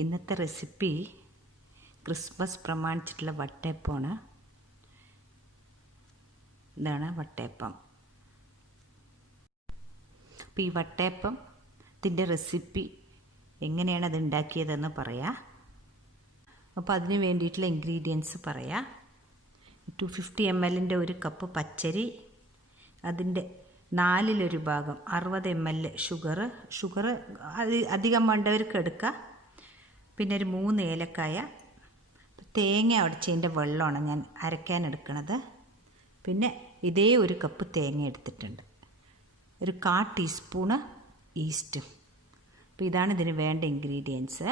ഇന്നത്തെ recipe Christmas പ്രമാണിച്ചിട്ടുള്ള വട്ടയപ്പമാണ്. ഇതാണ് വട്ടയപ്പം. അപ്പോൾ ഈ വട്ടയപ്പത്തിൻ്റെ റെസിപ്പി എങ്ങനെയാണ് അത് ഉണ്ടാക്കിയതെന്ന് പറയാം. അപ്പോൾ അതിന് വേണ്ടിയിട്ടുള്ള ഇൻഗ്രീഡിയൻസ് പറയാം. 250 ml ഒരു കപ്പ് പച്ചരി, അതിൻ്റെ 4 ഭാഗം 60 ml ഷുഗർ അധികം വേണ്ടവർക്ക് എടുക്കുക. പിന്നെ ഒരു 3 ഏലക്കായ, തേങ്ങ അടച്ചതിൻ്റെ വെള്ളമാണ് ഞാൻ അരയ്ക്കാൻ എടുക്കുന്നത്. പിന്നെ ഇതേ ഒരു കപ്പ് തേങ്ങ എടുത്തിട്ടുണ്ട്, ഒരു 1/4 ടീസ്പൂണ് ഈസ്റ്റും. അപ്പോൾ ഇതാണ് ഇതിന് വേണ്ട ഇൻഗ്രീഡിയൻസ്.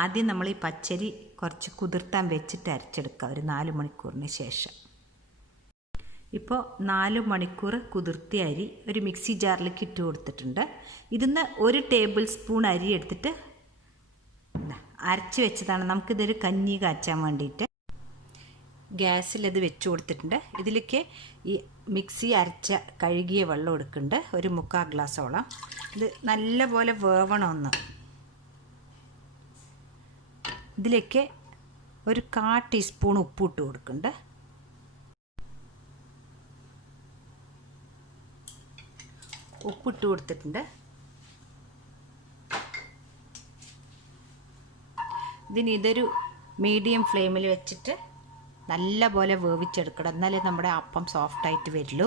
ആദ്യം നമ്മൾ ഈ പച്ചരി കുറച്ച് കുതിർത്താൻ വെച്ചിട്ട് അരച്ചെടുക്കുക, ഒരു 4 മണിക്കൂറിന് ശേഷം. ഇപ്പോൾ 4 മണിക്കൂർ കുതിർത്തിയ അരി ഒരു മിക്സി ജാറിലേക്ക് ഇട്ട് കൊടുത്തിട്ടുണ്ട്. ഇതിന്ന് 1 ടേബിൾ സ്പൂൺ അരി എടുത്തിട്ട് അരച്ച് വെച്ചതാണ്. നമുക്കിതൊരു കഞ്ഞി കാച്ചാൻ വേണ്ടിയിട്ട് ഗ്യാസിൽ ഇത് വെച്ച് കൊടുത്തിട്ടുണ്ട്. ഇതിലേക്ക് ഈ മിക്സി അരച്ച കഴുകിയ വെള്ളം എടുക്കുന്നുണ്ട്, ഒരു 3/4 ഗ്ലാസോളം. ഇത് നല്ലപോലെ വേവണമെന്ന്. ഇതിലേക്ക് ഒരു 1/4 ടീസ്പൂൺ ഉപ്പിട്ട് കൊടുക്കുന്നുണ്ട്. ഉപ്പിട്ട് കൊടുത്തിട്ടുണ്ട്. ഇതൊരു മീഡിയം ഫ്ലെയിമിൽ വെച്ചിട്ട് നല്ല പോലെ വേവിച്ചെടുക്കണം, എന്നാലേ നമ്മുടെ അപ്പം സോഫ്റ്റായിട്ട് വരുള്ളൂ.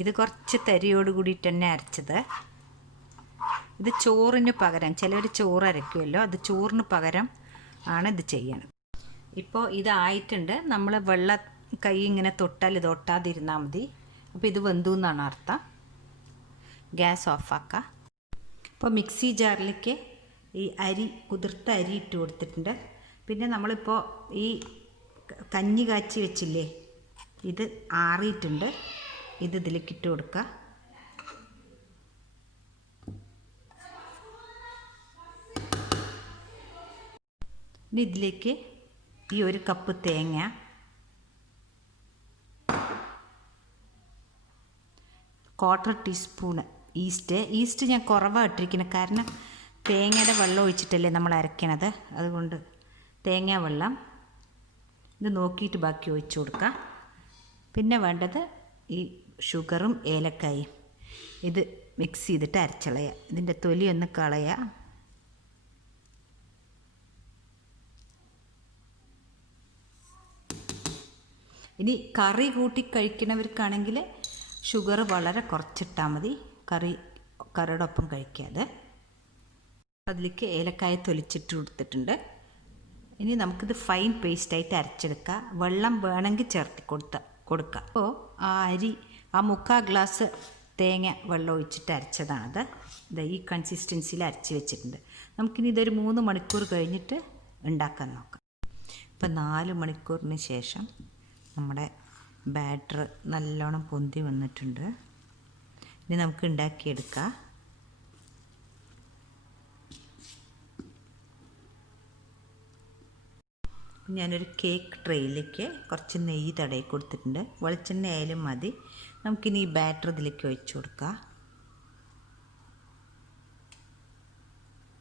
ഇത് കുറച്ച് തരിയോട് കൂടിയിട്ട് തന്നെ അരച്ചത്. ഇത് ചോറിന് പകരം, ചിലർ ചോറ് അരയ്ക്കുമല്ലോ, അത് ചോറിന് പകരം ആണ് ഇത് ചെയ്യണം. ഇപ്പോൾ ഇതായിട്ടുണ്ട്. നമ്മൾ കൈ ഇങ്ങനെ തൊട്ടാൽ ഇത് ഒട്ടാതിരുന്നാൽ മതി. അപ്പോൾ ഇത് വെന്തു എന്നാണ് അർത്ഥം. ഗ്യാസ് ഓഫാക്കുക. ഇപ്പോൾ മിക്സി ജാറിലേക്ക് ഈ കുതിർത്ത അരി ഇട്ട് കൊടുത്തിട്ടുണ്ട്. പിന്നെ നമ്മളിപ്പോൾ ഈ കഞ്ഞി കാച്ചി വെച്ചില്ലേ, ഇത് ആറിയിട്ടുണ്ട്. ഇത് ഇതിലേക്ക് ഇട്ട് കൊടുക്കുക. ഇനി ഇതിലേക്ക് ഈ 1 കപ്പ് തേങ്ങ, 1/4 ടീസ്പൂണ് ഈസ്റ്റ് ഞാൻ കുറവാണ് ഇട്ടിരിക്കുന്നത്, കാരണം തേങ്ങയുടെ വെള്ളം ഒഴിച്ചിട്ടല്ലേ നമ്മൾ അരയ്ക്കണത്, അതുകൊണ്ട് തേങ്ങ വെള്ളം ഇത് നോക്കിയിട്ട് ബാക്കി ഒഴിച്ച് കൊടുക്കുക. പിന്നെ വേണ്ടത് ഈ ഷുഗറും ഏലക്കായും. ഇത് മിക്സ് ചെയ്തിട്ട് അരച്ചളയുക. ഇതിൻ്റെ തൊലി ഒന്ന് കളയുക. ഇനി കറി കൂട്ടി കഴിക്കുന്നവർക്കാണെങ്കിൽ ഷുഗർ വളരെ കുറച്ചിട്ടാൽ മതി, കറിയുടെ ഒപ്പം കഴിക്കാതെ. അതിലേക്ക് ഏലക്കായ തൊലിച്ചിട്ട് കൊടുത്തിട്ടുണ്ട്. ഇനി നമുക്കിത് ഫൈൻ പേസ്റ്റായിട്ട് അരച്ചെടുക്കുക. വെള്ളം വേണമെങ്കിൽ ചേർത്ത് കൊടുക്കുക. അപ്പോൾ ആ 3/4 ഗ്ലാസ് തേങ്ങ വെള്ളം ഒഴിച്ചിട്ട് അരച്ചതാണത്. ഈ കൺസിസ്റ്റൻസിയിൽ അരച്ച് വെച്ചിട്ടുണ്ട്. നമുക്കിനി ഇതൊരു 3 മണിക്കൂർ കഴിഞ്ഞിട്ട് ഉണ്ടാക്കാൻ നോക്കാം. ഇപ്പോൾ 4 മണിക്കൂറിന് ശേഷം നമ്മുടെ ബാറ്റർ നല്ലോണം പൊന്തി വന്നിട്ടുണ്ട്. ഇനി നമുക്ക് ഉണ്ടാക്കിയെടുക്കാം. ഞാനൊരു കേക്ക് ട്രേയിലേക്ക് കുറച്ച് നെയ്യ് തടയി കൊടുത്തിട്ടുണ്ട്. വെളിച്ചെണ്ണ ആയാലും മതി. നമുക്കിനി ഈ ബാറ്റർ ഇതിലേക്ക് ഒഴിച്ചു കൊടുക്കാം.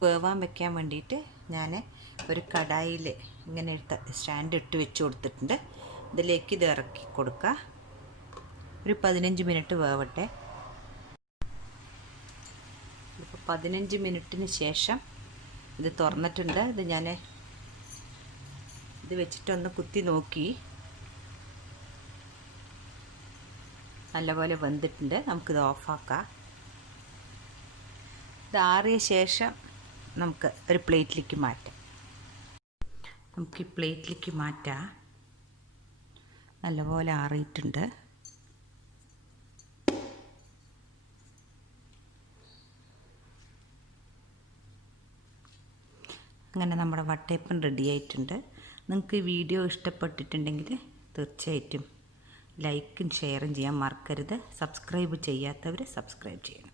വേവാൻ വെക്കാൻ വേണ്ടിയിട്ട് ഞാൻ ഒരു കടായിൽ ഇങ്ങനെ സ്റ്റാൻഡ് ഇട്ട് വെച്ച് കൊടുത്തിട്ടുണ്ട്. ഇതിലേക്ക് ഇത് ഇറക്കി കൊടുക്കുക. ഒരു 15 മിനിറ്റ് വേവട്ടെ. ഇപ്പോൾ 15 മിനിറ്റിന് ശേഷം ഇത് തുറന്നിട്ടുണ്ട്. ഇത് വെച്ചിട്ടൊന്ന് കുത്തി നോക്കി, നല്ലപോലെ വെന്തിട്ടുണ്ട്. നമുക്കിത് ഓഫാക്കാം. ഇത് ആറിയ ശേഷം നമുക്ക് ഒരു പ്ലേറ്റിലേക്ക് മാറ്റാം. നമുക്ക് ഈ പ്ലേറ്റിലേക്ക് മാറ്റാം. നല്ലപോലെ ആറിയിട്ടുണ്ട്. അങ്ങനെ നമ്മുടെ വട്ടയപ്പം റെഡി ആയിട്ടുണ്ട്. നിങ്ങൾക്ക് ഈ വീഡിയോ ഇഷ്ടപ്പെട്ടിട്ടുണ്ടെങ്കിൽ തീർച്ചയായിട്ടും ലൈക്കും ഷെയറും ചെയ്യാൻ മറക്കരുത്. സബ്സ്ക്രൈബ് ചെയ്യാത്തവർ സബ്സ്ക്രൈബ് ചെയ്യണം.